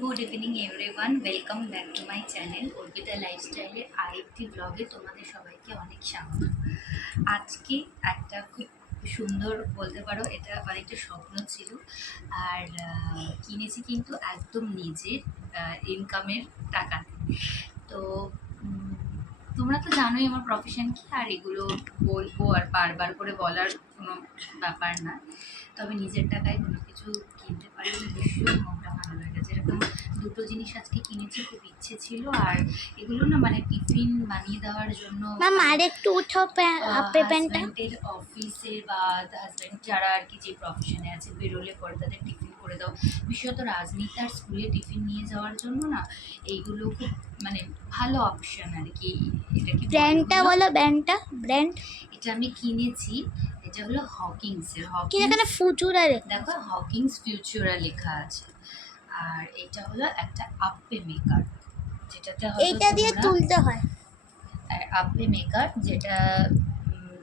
Good evening everyone, welcome back to my channel Arpita লাইফস্টাইলের আরেকটি ব্লগে তোমাদের সবাইকে অনেক স্বাগত। আজকে একটা খুব সুন্দর বলতে পারো, এটা অনেকটা স্বপ্ন ছিল। আর কিনেছি কিন্তু একদম নিজের ইনকামের টাকাতে। তো তোমরা তো জানোই আমার প্রফেশন কি, আর এগুলো বলবো আর বারবার করে বলার কোনো ব্যাপার না। তবে নিজের টাকায় কোনো কিছু কিনতে পারলে ভীষণ মনটা ভালো লাগে। যেরকম দুটো জিনিস আজকে কিনেছি, খুব ইচ্ছে ছিল। আর এগুলো না মানে টিফিন বানিয়ে দেওয়ার জন্য আরেকটু উঠাও হাজব্যান্ডের অফিসে বা হাজব্যান্ড যারা আর কি যে প্রফেশনে আছে বেরোলে পরে তাদের টিফিন করে দাও। বিশেষত রাজনীতি আর স্কুলে টিফিন নিয়ে যাওয়ার জন্য না এইগুলো খুব মানে ভালো অপশন আর কি। এটা কি ব্র্যান্ডটা বলো, ব্র্যান্ড এটা আমি কিনেছি। এটা হলো হকিংসের। কি এখানে ফুচুরা দেখো হকিংস ফিউচারা লেখা আছে। আর এটা হলো একটা আপে মেকার, যেটাতে এইটা দিয়ে তুলতে হয়। আপে মেকার যেটা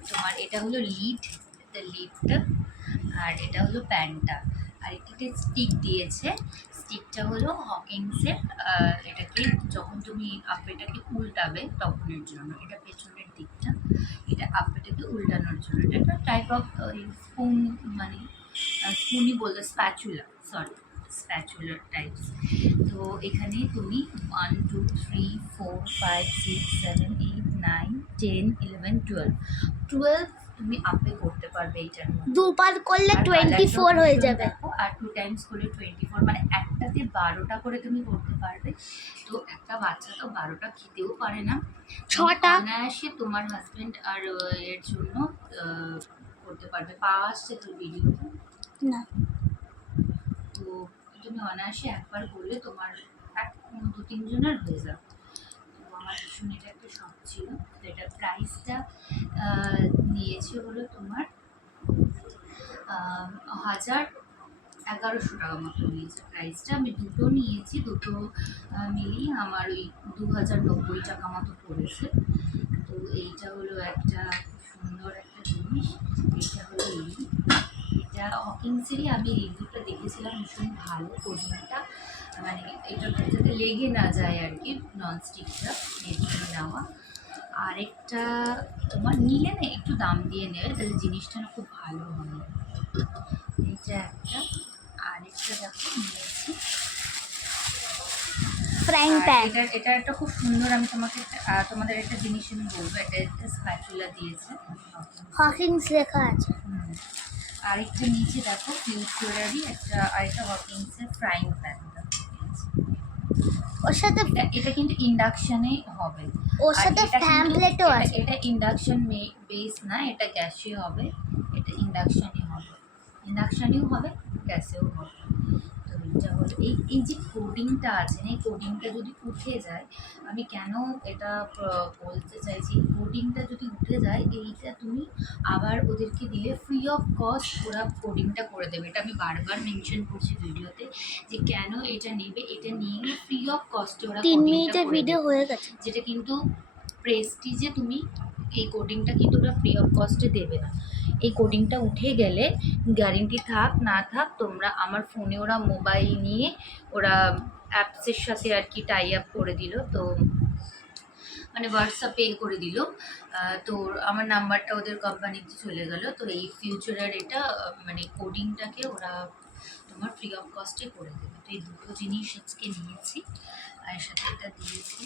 তোমার এটা হলো লিডটা, আর এটা হলো প্যানটা। আর এটাতে স্টিক দিয়েছে। স্টিকটা হলো হকিংসের। এটাকে যখন তুমি আপেটাকে উল্টাবে তখনের জন্য, এটা পেছনের দিকটা, এটা আপেটাকে উল্টানোর জন্য। এটা একটা টাইপ অফ স্পুন, মানে স্পুনই বলতে স্প্যাচুলার টাইপস। তো এখানে তুমি 1 2 3 4 5 6 7 8 9 10 11 12 তুমি আপে করতে পারবে। এইটার মধ্যে দুবার করলে 24 হয়ে যাবে। আর 2 টাইমস করলে 24, মানে একটাতে 12টা করে তুমি করতে পারবে। তো একটা বাচ্চা তো 12টা খেতেও পারে না, 6টা অনায়াসে তোমার হাজবেন্ড আর এর জন্য করতে পারবে। পাওয়া আসছে তোর ভিডিওতে না, তো তুমি অনায়াসে একবার করলে তোমার 2-3 জনের হয়ে যাবে। তো আমার ভীষণ এটা একটা শখ ছিল। তো এটার প্রাইসটা নিয়েছে হলো তোমার 1100 টাকা মতো নিয়েছে প্রাইসটা। আমি দুটো নিয়েছি, দুটো মিলিয়ে আমার ওই 2090 টাকা মতো পড়েছে। তো এইটা হলো একটা সুন্দর একটা জিনিস। এটা হলো এটা হকিংসেরই। আমি রিভিউটা দেখেছিলাম, ভীষণ ভালো কোডিংটা, মানে এটা যাতে লেগে না যায় আর কি, ননস্টিকটা এর জন্য নেওয়া। আরেকটা তোমার নিলে না একটু দাম দিয়ে নেবে, তাহলে জিনিসটা না খুব ভালো হবে। এটা একটা। আরেকটা দেখো নিয়েছি ফ্রাইং প্যান। এটা একটা খুব সুন্দর। আমি তোমাদের একটা জিনিস আমি বলবো, এটা একটা স্প্যাচুলা দিয়েছে, হকিংস লেখা আছে। আরেকটা নিচে দেখো ফিউচারারই একটা আরেকটা হকিংসের ফ্রাইং প্যান। ওর সাথে এটা কিন্তু ইন্ডাকশনে হবে। ওর সাথে প্যামপ্লেটও আছে। এটা ইন্ডাকশন বেস না, এটা গ্যাসে হবে। এটা ইন্ডাকশনই হবে, ইন্ডাকশনেও হবে, গ্যাসেও হবে। তো এটা হলো এই যে কোডিংটা আছে না, এই কোডিংটা যদি উঠে যায়, আমি কেন এটা বলতে চাইছি, কোডিংটা যদি উঠে যায় এইটা তুমি আবার ওদেরকে দিলে ফ্রি অফ কস্ট ওরা কোডিংটা করে দেবে। এটা আমি বারবার মেনশন করছি ভিডিওতে যে কেন এটা নেবে। এটা নিয়ে ফ্রি অফ কস্টে ওরা 3 কোডিংটা মিনিটের করে ভিডিও দেবে, হয়ে গেছে। যেটা কিন্তু প্রেস্টিজে তুমি এই কোডিংটা কিন্তু ওরা ফ্রি অফ কস্টে দেবে না। এই কোডিংটা উঠে গেলে গ্যারেন্টি থাক না থাক, তোমরা আমার ফোনে ওরা মোবাইল নিয়ে ওরা অ্যাপসের সাথে আর কি টাই আপ করে দিল, তো মানে হোয়াটসঅ্যাপে করে দিল। তো আমার নাম্বারটা ওদের কোম্পানিতে চলে গেল। তো এই ফিউচারের এটা মানে কোডিংটাকে ওরা তোমার ফ্রি অফ কস্টে করে দেবে। তো এই দুটো জিনিস আজকে নিয়েছি, আর সাথে এটা দিয়েছি।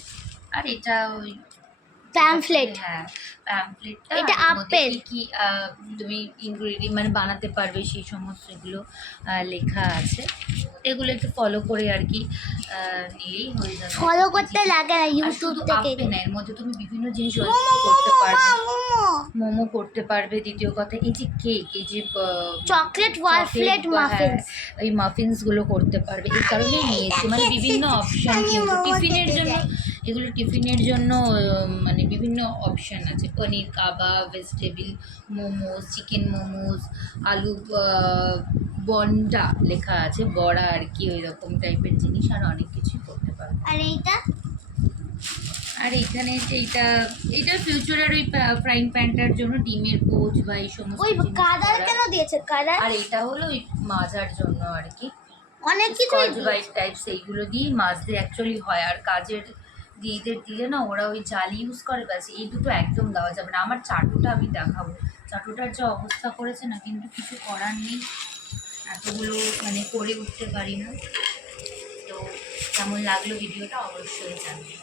আর এটা ওই প্যামফ্লেট। হ্যাঁ, প্যামফ্লেটটা এটা আপেল। কি তুমি ইনগ্রেডিয়েন্ট মানে বানাতে পারবে সেই সমস্ত এগুলো লেখা আছে। এগুলো একটু ফলো করে আর কি নিলেই হয়ে যাবে। ফলো করতে লাগে না, ইউটিউব থেকে। না, এর মধ্যে তুমি বিভিন্ন জিনিস করতে পারবে, মোমো করতে পারবে। দ্বিতীয় কথা এই যে কেক, এই যে চকলেট ওয়াফলেট মাফিনস, এই মাফিনসগুলো করতে পারবে। এই কারণেই নিয়েছি, মানে বিভিন্ন অপশান কিন্তু টিফিনের জন্য, এগুলো টিফিনের জন্য মানে বিভিন্ন অপশান আছে। পনির কাবাব, ভেজিটেবল মোমোস, চিকেন মোমোস, আলু বন্ডা লেখা আছে, বড়া আর কি, ওই রকম টাইপের জিনিস আর অনেক কিছুই করতে পারবে। আর এইটা, আর এখানে এইটা ফিউচারের ওই ফ্রাইং প্যানটার জন্য ডিমের পোচ বা এই সমস্ত ওই কালার কেন দিয়েছে কালার? আর এটা হলো ওই মাজার জন্য আর কি। অনেক কিছু স্কচ ব্রাইট টাইপস এইগুলো দিয়েই মাছদের অ্যাকচুয়ালি হয়। আর কাজের দিদিদের দিলে না ওরা ওই জাল ইউজ করে, ব্যাস এই দুটো একদম দেওয়া যাবে না। আমার চাটুটা আমি দেখাবো, চাটুটার যা অবস্থা করেছে না, কিন্তু কিছু করার নেই, এতগুলো মানে করে উঠতে পারি না। তো কেমন লাগলো ভিডিওটা অবশ্যই জানাবেন।